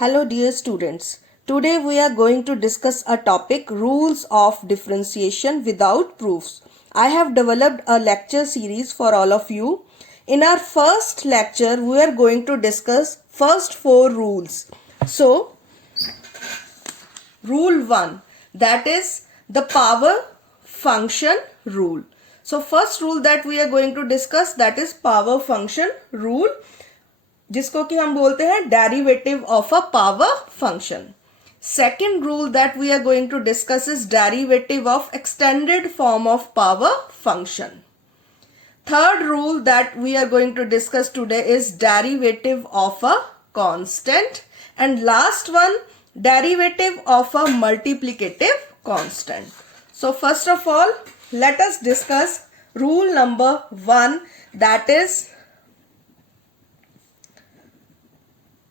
Hello dear students. Today we are going to discuss a topic, rules of differentiation without proofs. I have developed a lecture series for all of you. In our first lecture we are going to discuss first 4 rules. So rule 1, that is the power function rule. So first rule that we are going to discuss, that is power function rule, जिसको कि हम बोलते हैं derivative of a power function. Second rule that we are going to discuss is derivative of extended form of power function. Third rule that we are going to discuss today is derivative of a constant. And last one, derivative of a multiplicative constant. So first of all let us discuss rule number 1, that is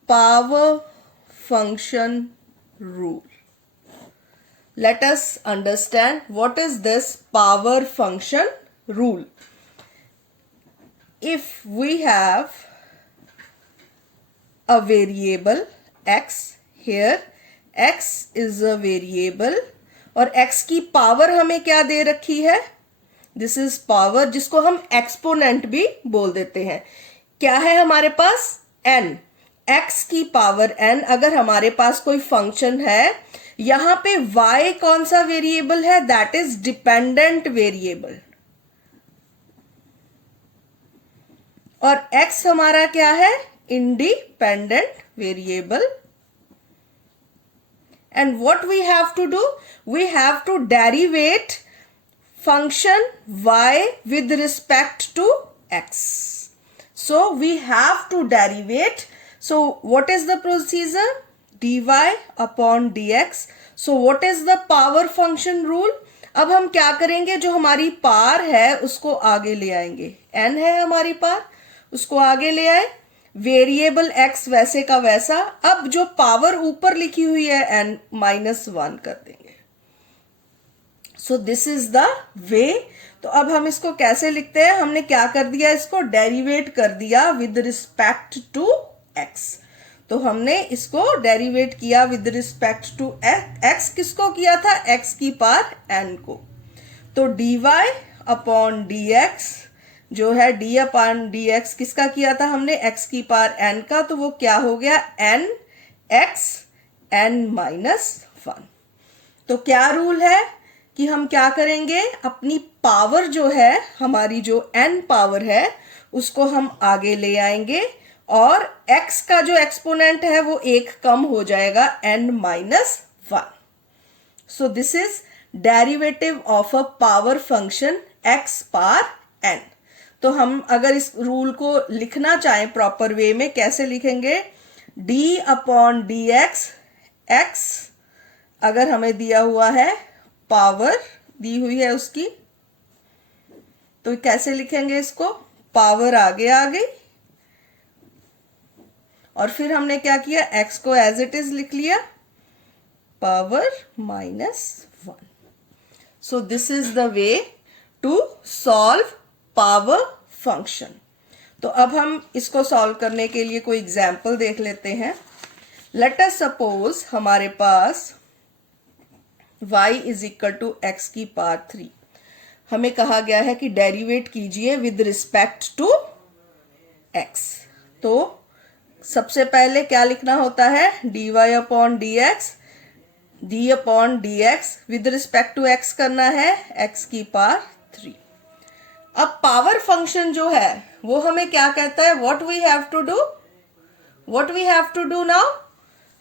power function rule. Let us understand what is this power function rule. If we have a variable x, here x is a variable और x की power हमें क्या दे रखी है, this is power, जिसको हम exponent भी बोल देते हैं. क्या है हमारे पास, n, x की पावर n. अगर हमारे पास कोई फंक्शन है, यहां पे y कौन सा वेरिएबल है, दैट इज डिपेंडेंट वेरिएबल, और x हमारा क्या है, independent variable. And what we have to do? We have to derivate function y with respect to x. So we have to derivate. So what is the procedure? dy upon dx. So what is the power function rule? अब हम क्या करेंगे, जो हमारी पार है उसको आगे ले आएंगे. n है हमारी पार, उसको आगे ले आए, वेरिएबल x वैसे का वैसा. अब जो पावर ऊपर लिखी हुई है n-1 कर देंगे. सो दिस इज द वे. तो अब हम इसको कैसे लिखते हैं, हमने क्या कर दिया, इसको डेरिवेट कर दिया विद रिस्पेक्ट टू x. तो हमने इसको डेरिवेट किया विद रिस्पेक्ट टू x. किसको किया था, x की पार n को. तो dy अपॉन dx जो है d अपॉन dx किसका किया था हमने, x की पावर n का. तो वो क्या हो गया, n x n-1. तो क्या रूल है कि हम क्या करेंगे, अपनी पावर जो है हमारी, जो n पावर है, उसको हम आगे ले आएंगे, और x का जो एक्सपोनेंट है वो एक कम हो जाएगा, n-1. So this is derivative of a power function x power n. तो हम अगर इस रूल को लिखना चाहें प्रॉपर वे में, कैसे लिखेंगे, d अपॉन dx, x अगर हमें दिया हुआ है, पावर दी हुई है उसकी, तो कैसे लिखेंगे इसको, पावर आगे आ गई, और फिर हमने क्या किया, x को एज इट इज लिख लिया, power -1. So this is the way to solve power function. तो अब हम इसको सॉल्व करने के लिए कोई एग्जाम्पल देख लेते हैं. लेट अस सपोज हमारे पास y is equal to x की पावर 3. हमें कहा गया है कि डेरिवेट कीजिए विद रिस्पेक्ट टू x. तो सबसे पहले क्या लिखना होता है, dy upon dx, d upon dx with respect to x करना है, x की पावर 3. अब पावर फंक्शन जो है वो हमें क्या कहता है, what we have to do, what we have to do now,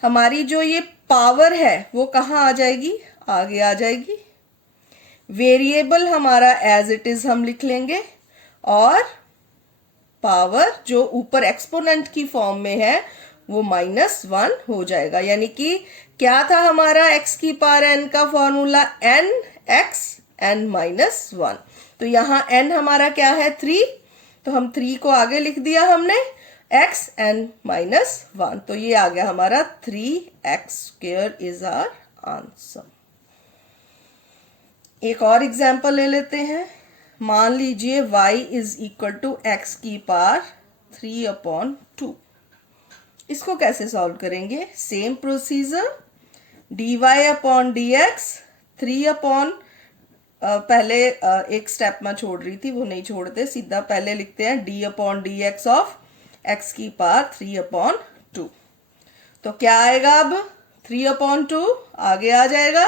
हमारी जो ये पावर है वो कहाँ आ जाएगी, आगे आ जाएगी. वेरिएबल हमारा एज इट इज हम लिख लेंगे, और पावर जो ऊपर एक्सपोनेंट की फॉर्म में है वो -1 हो जाएगा. यानी कि क्या था हमारा x की पावर n का फॉर्मूला, n x n-1. तो यहाँ n हमारा क्या है, 3. तो हम 3 को आगे लिख दिया हमने, x n-1. तो ये आ गया हमारा 3x² इज आवर आंसर. एक और एग्जाम्पल ले लेते हैं. मान लीजिए y is equal to x की पावर 3/2. इसको कैसे सॉल्व करेंगे? Same procedure, dy upon dx, 3 upon पहले एक स्टेप में छोड़ रही थी, वो नहीं छोड़ते, सीधा पहले लिखते हैं d upon d x of x की पावर 3 अपॉन 2। तो क्या आएगा अब? 3 अपॉन 2 आगे आ जाएगा,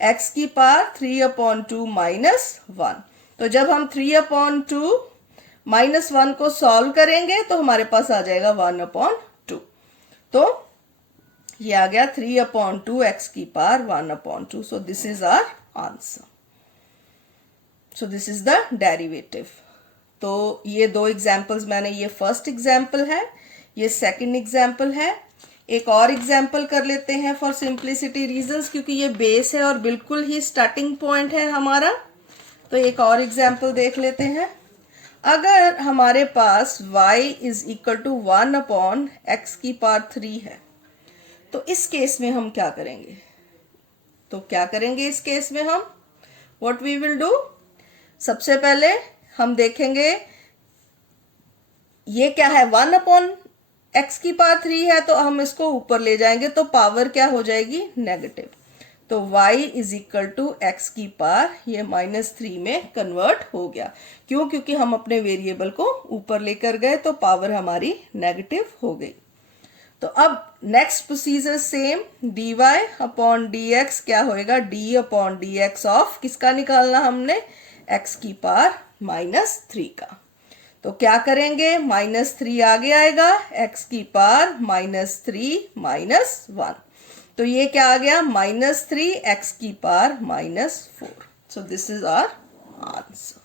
x की पावर 3 अपॉन 2 माइनस 1। तो जब हम 3 अपॉन 2 माइनस 1 को सॉल्व करेंगे तो हमारे पास आ जाएगा 1 अपॉन 2। तो ये आ गया 3 अपॉन 2 x की power 1 upon 2। So this is our answer. So this is the derivative. तो ये दो एग्जाम्पल्स मैंने, ये फर्स्ट एग्जाम्पल है, ये सेकंड एग्जाम्पल है। एक और एग्जाम्पल कर लेते हैं फॉर सिंप्लिसिटी रीजंस, क्योंकि ये बेस है और बिल्कुल ही स्टार्टिंग पॉइंट है हमारा। तो एक और एग्जाम्पल देख लेते हैं। अगर हमारे पास y is equal to 1 upon x की पावर 3 है, तो इस केस में हम क्या करेंगे? तो क्या करेंगे इस केस में हम? What we will do? सबसे पहले हम देखेंगे ये क्या है, 1 अपॉन एक्स की पावर 3 है, तो हम इसको ऊपर ले जाएंगे तो पावर क्या हो जाएगी? नेगेटिव। तो y is equal to x की पावर, ये -3 में कन्वर्ट हो गया। क्यों? क्योंकि हम अपने वेरिएबल को ऊपर लेकर गए तो पावर हमारी नेगेटिव हो गई। तो अब next procedure same, dy upon dx क्या होएगा? d अपॉन dx ऑफ किसका निकालना हमने? x की पावर -3 का। तो क्या करेंगे? -3 आगे आएगा, x की पावर -3 -1। तो ये क्या आ गया? -3 x की power -4। So this is our answer.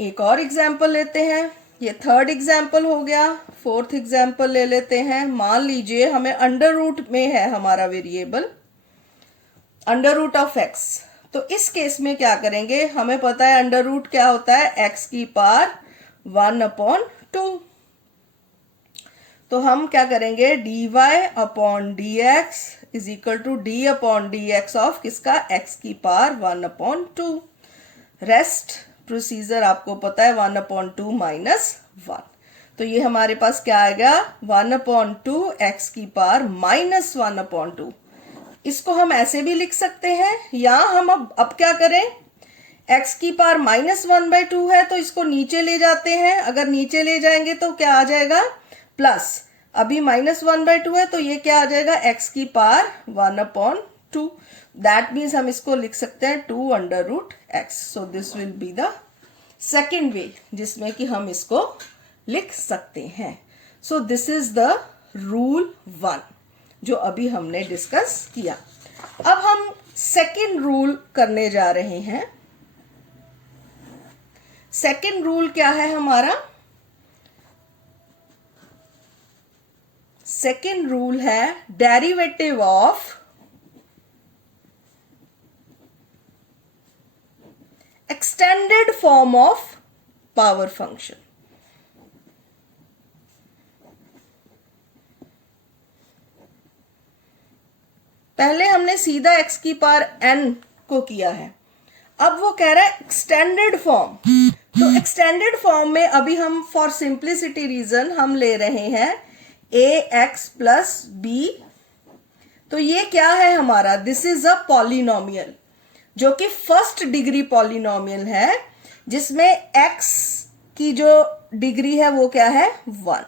एक और एग्जाम्पल लेते हैं, ये थर्ड एग्जाम्पल हो गया। फोर्थ एग्जाम्पल ले लेते हैं। मान लीजिए हमें अंडर रूट में है हमारा variable, under root of x। तो इस केस में क्या करेंगे? हमें पता है अंडर रूट क्या होता है? x की पावर 1 अपॉन 2। तो हम क्या करेंगे? dy upon dx is equal to d upon dx of किसका? x की पावर 1 अपॉन 2। रेस्ट प्रोसीजर आपको पता है, 1 अपॉन 2 माइनस 1। तो ये हमारे पास क्या आएगा? 1 अपॉन 2 x की पावर -1 अपॉन 2। इसको हम ऐसे भी लिख सकते हैं, या हम अब क्या करें? x की पावर -1/2 है, तो इसको नीचे ले जाते हैं। अगर नीचे ले जाएंगे तो क्या आ जाएगा? प्लस, अभी -1/2 है तो ये क्या आ जाएगा? x की पावर 1 अपॉन 2। दैट मीन्स हम इसको लिख सकते हैं 2 under root x। So this will be the second way जिसमें कि हम इसको लिख सकते हैं। So this is the rule 1 जो अभी हमने डिस्कस किया। अब हम सेकेंड रूल करने जा रहे हैं। सेकेंड रूल क्या है हमारा? सेकेंड रूल है derivative of extended form of power function. पहले हमने सीधा x की पावर n को किया है, अब वो कह रहा है एक्सटेंडेड फॉर्म। तो एक्सटेंडेड फॉर्म में अभी हम फॉर सिंप्लिसिटी रीजन हम ले रहे हैं ax प्लस b। तो ये क्या है हमारा? दिस इज अ पॉलिनोमियल जो कि फर्स्ट डिग्री पॉलिनोमियल है, जिसमें x की जो डिग्री है वो क्या है? 1।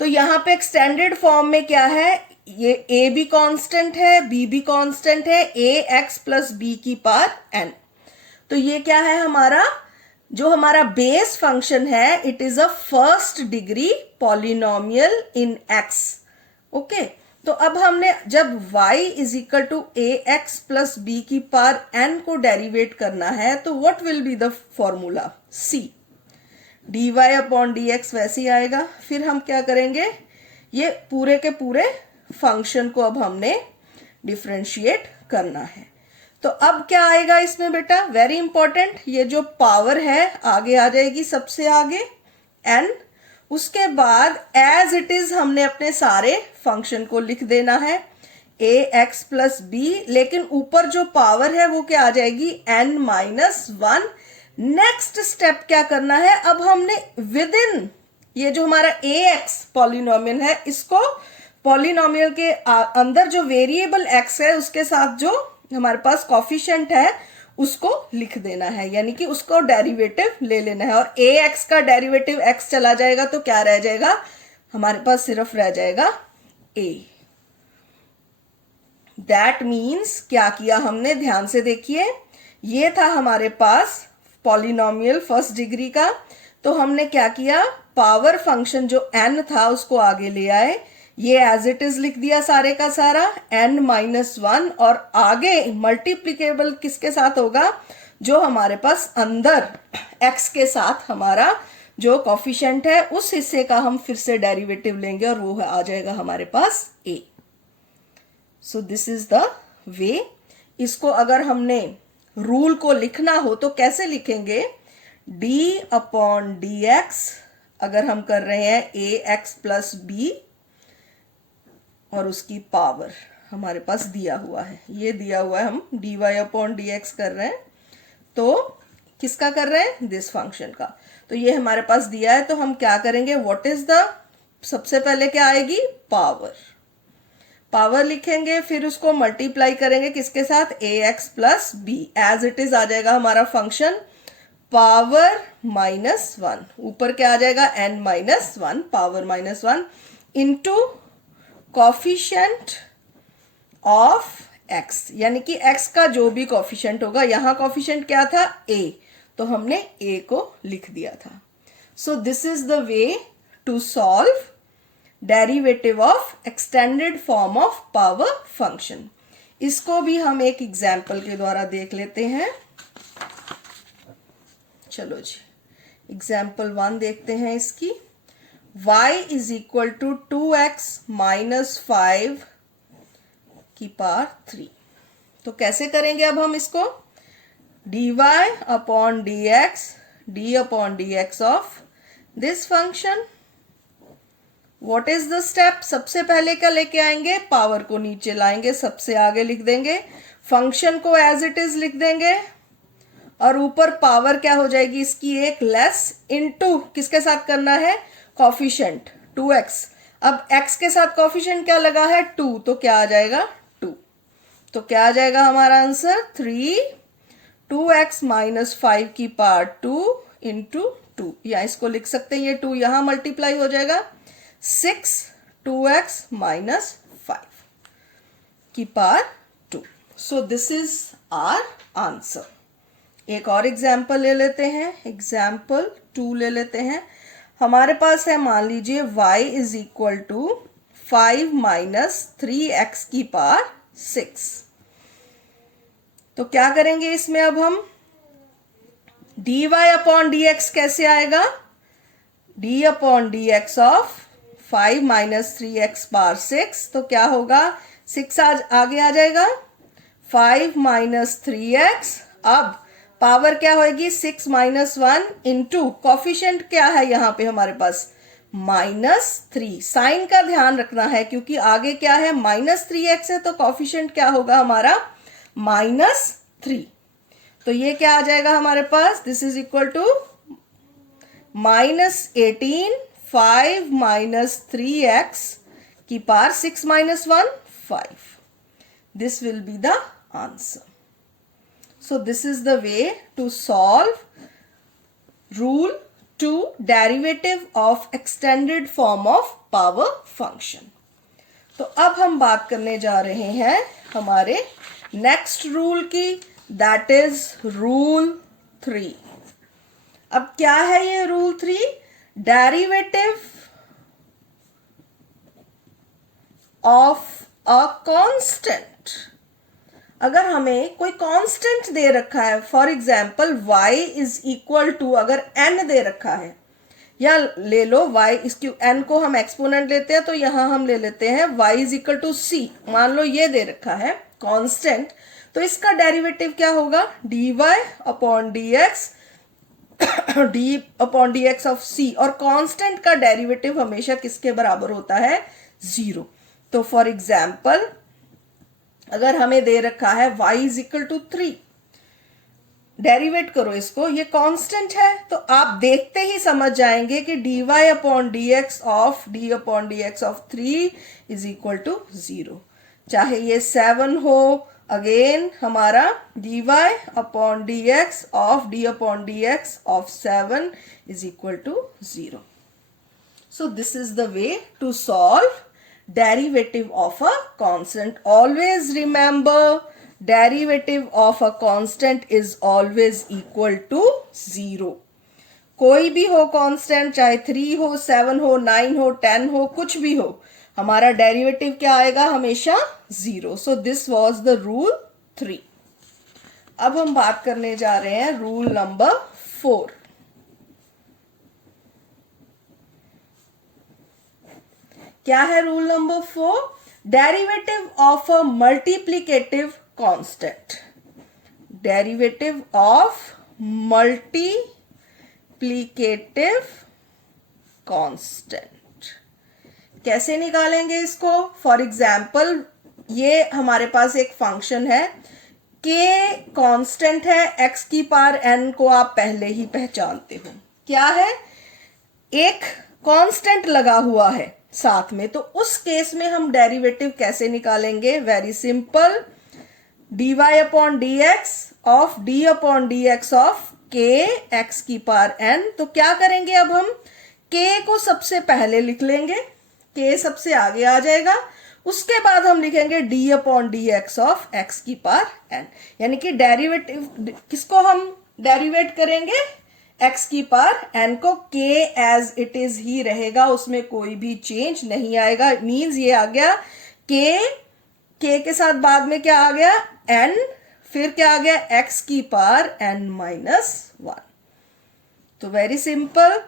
तो यहां पे एक्सटेंडेड फॉर्म में क्या है? ये a भी कांस्टेंट है, b भी कांस्टेंट है, ax प्लस b की पावर n। तो ये क्या है हमारा? जो हमारा बेस फंक्शन है, it is a first degree polynomial in x। Okay, तो अब हमने जब y is equal to ax plus b की पावर n को डेरिवेट करना है, तो what will be the formula? c dy upon dx वैसे ही आएगा। फिर हम क्या करेंगे? ये पूरे के पूरे फंक्शन को अब हमने डिफरेंशिएट करना है। तो अब क्या आएगा इसमें बेटा? वेरी इंपॉर्टेंट, ये जो पावर है आगे आ जाएगी, सबसे आगे n। उसके बाद एज इट इज हमने अपने सारे फंक्शन को लिख देना है ax प्लस b, लेकिन ऊपर जो पावर है वो क्या आ जाएगी? n minus 1। नेक्स्ट स्टेप क्या करना है? अब हमने विद इन ये जो हमारा ax पॉलिनोमियल है, इसको पॉलिनोमियल के अंदर जो वेरिएबल x है उसके साथ जो हमारे पास कॉफिशिएंट है उसको लिख देना है, यानी कि उसको डेरिवेटिव ले लेना है। और ax का डेरिवेटिव x चला जाएगा तो क्या रह जाएगा, हमारे पास सिर्फ रह जाएगा a। दैट मीन्स क्या किया हमने, ध्यान से देखिए, ये था हमारे पास पॉलिनोमियल फर्स्ट डिग्री का, तो हमने क्या किया, पावर फंक्शन जो n था उसको आगे ले आए, ये एज इट इज लिख दिया सारे का सारा n-1, और आगे मल्टीप्लीकेबल किसके साथ होगा, जो हमारे पास अंदर x के साथ हमारा जो कॉफिशिएंट है उस हिस्से का हम फिर से डेरिवेटिव लेंगे और वो आ जाएगा हमारे पास a। So this is the वे। इसको अगर हमने रूल को लिखना हो तो कैसे लिखेंगे, d/dx, अगर हम कर रहे हैं ax प्लस b और उसकी पावर हमारे पास दिया हुआ है, ये दिया हुआ है, हम dy/dx कर रहे हैं, तो किसका कर रहे हैं, दिस फंक्शन का। तो ये हमारे पास दिया है, तो हम क्या करेंगे, व्हाट इज द, सबसे पहले क्या आएगी, पावर, पावर लिखेंगे, फिर उसको मल्टीप्लाई करेंगे किसके साथ, ax plus b, as it is आ जाएगा हमारा फंक्शन पावर -1, ऊपर क्या आ जाएगा, n-1, power -1 into coefficient of x, यानी कि x का जो भी कॉफिशिएंट होगा, यहां कॉफिशिएंट क्या था, a, तो हमने a को लिख दिया था। So this is the way to solve derivative of extended form of power function. इसको भी हम एक एग्जाम्पल के द्वारा देख लेते हैं। चलो जी, एग्जाम्पल 1 देखते हैं इसकी। y is equal to 2x minus 5 की पावर 3। तो कैसे करेंगे अब हम इसको, dy/dx of this function. What is the step, सबसे पहले क्या लेके आएंगे, पावर को नीचे लाएंगे, सबसे आगे लिख देंगे, फंक्शन को एज इट इज लिख देंगे, और ऊपर पावर क्या हो जाएगी इसकी, एक लेस इनटू किसके साथ करना है, कॉफिशिएंट 2x। अब x के साथ कॉफिशिएंट क्या लगा है, 2, तो क्या आ जाएगा 2। तो क्या आ जाएगा हमारा आंसर 3, 2x माइनस 5 की पावर 2 इंटू 2, या इसको लिख सकते हैं, ये 2 यहां मल्टीप्लाई हो जाएगा, 6 2x माइनस 5 की power 2। So this is our answer. एक और एग्जाम्पल ले लेते हैं, एग्जाम्पल 2 ले लेते हैं। हमारे पास है, मान लीजिए y is equal to 5 minus 3x की पावर 6। तो क्या करेंगे इसमें, अब हम dy/dx कैसे आएगा, d/dx of 5 minus 3x power 6, तो क्या होगा, 6 आगे आ जाएगा, 5 माइनस 3x, अब पावर क्या होगी, 6 माइनस 1 इंटू कॉफिशिएंट क्या है यहाँ पे हमारे पास, -3। साइन का ध्यान रखना है क्योंकि आगे क्या है, -3x है, तो कॉफिशिएंट क्या होगा हमारा, -3। तो ये क्या आ जाएगा हमारे पास, this is equal to -18, 5 minus 3x की power 6 minus 1 5। This will be the answer. So this is the way to solve rule 2, derivative of extended form of power function। तो अब हम बात करने जा रहे हैं हमारे नेक्स्ट रूल की, दैट इज रूल 3। अब क्या है ये rule 3, derivative of a constant. अगर हमें कोई कांस्टेंट दे रखा है, for example y is equal to, अगर n दे रखा है, या ले लो y, इसकी n को हम एक्सपोनेंट लेते हैं, तो यहां हम ले लेते हैं y is equal to c, मान लो ये दे रखा है कांस्टेंट, तो इसका डेरिवेटिव क्या होगा, dy/dx d/dx ऑफ c, और कांस्टेंट का डेरिवेटिव हमेशा किसके बराबर होता है, 0। तो फॉर एग्जाम्पल अगर हमें दे रखा है y is equal to 3, derivate करो इसको, ये कांस्टेंट है तो आप देखते ही समझ जाएंगे कि dy upon d x of d upon d x of 3 is equal to 0। चाहे ये 7 हो, अगेन हमारा dy upon d x of d upon d x of 7 is equal to 0। So this is the way to solve derivative of a constant. Always remember, derivative of a constant is always equal to 0. कोई भी हो constant, चाहे 3 हो, 7 हो, 9 हो, 10 हो, कुछ भी हो, हमारा डेरिवेटिव क्या आएगा? हमेशा 0. So this was the rule 3. अब हम बात करने जा रहे हैं रूल नंबर 4. क्या है rule number 4? Derivative of a multiplicative constant. Derivative of multiplicative constant कैसे निकालेंगे इसको? फॉर एग्जाम्पल, ये हमारे पास एक फंक्शन है, के कांस्टेंट है, एक्स की पावर एन को आप पहले ही पहचानते हो. क्या है? एक कांस्टेंट लगा हुआ है साथ में, तो उस केस में हम डेरिवेटिव कैसे निकालेंगे? Very simple, dy upon d x of d upon d x of के एक्स की पावर n. तो क्या करेंगे? अब हम k को सबसे पहले लिख लेंगे, k सबसे आगे आ जाएगा, उसके बाद हम लिखेंगे d upon d x of x की पावर n. यानी कि डेरिवेटिव किसको हम डेरिवेट करेंगे? x की पावर n को. k एज इट इज ही रहेगा, उसमें कोई भी चेंज नहीं आएगा. मीन्स ये आ गया k के साथ बाद में क्या आ गया? n, फिर क्या आ गया? x की पावर n माइनस 1. तो वेरी सिंपल,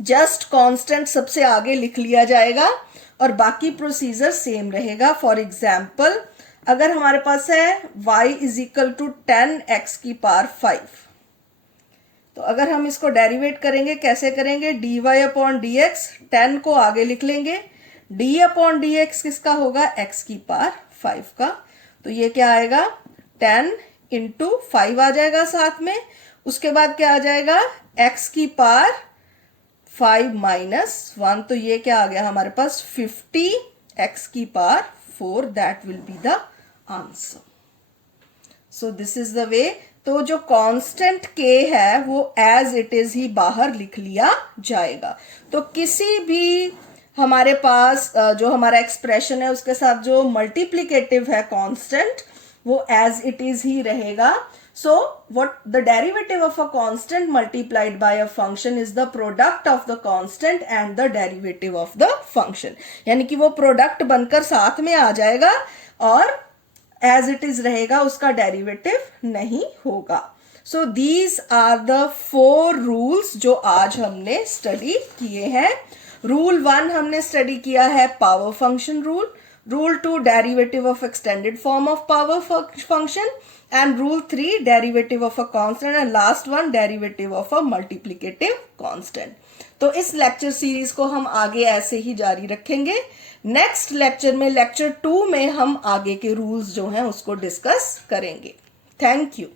जस्ट कांस्टेंट सबसे आगे लिख लिया जाएगा और बाकी प्रोसीजर सेम रहेगा. फॉर एग्जाम्पल, अगर हमारे पास है y is equal to 10x की पावर 5, तो अगर हम इसको डेरिवेट करेंगे, कैसे करेंगे? dy अपॉन डी एक्स, 10 को आगे लिख लेंगे, d अपॉन डी एक्स किसका होगा? x की पावर 5 का. तो ये क्या आएगा? 10 इंटू 5 आ जाएगा साथ में, उसके बाद क्या आ जाएगा? x की पावर 5 माइनस 1. तो ये क्या आ गया हमारे पास? 50 x की power 4. That will be the answer. So this is the वे. तो जो कांस्टेंट k है वो एज इट इज ही बाहर लिख लिया जाएगा. तो किसी भी हमारे पास जो हमारा एक्सप्रेशन है उसके साथ जो मल्टीप्लिकेटिव है कांस्टेंट, वो एज इट इज ही रहेगा. So what the derivative of a constant multiplied by a function is the product of the constant and the derivative of the function. यानी कि वो प्रोडक्ट बनकर साथ में आ जाएगा और एज इट इज रहेगा, उसका डेरिवेटिव नहीं होगा. So these are the 4 rules जो आज हमने स्टडी किए हैं. रूल 1 हमने स्टडी किया है power function rule. Rule 2 derivative of extended form of power function, and rule 3 derivative of a constant, and last one derivative of a multiplicative constant. तो इस लेक्चर सीरीज को हम आगे ऐसे ही जारी रखेंगे. नेक्स्ट लेक्चर में, लेक्चर 2 में, हम आगे के रूल्स जो हैं उसको डिस्कस करेंगे. Thank you.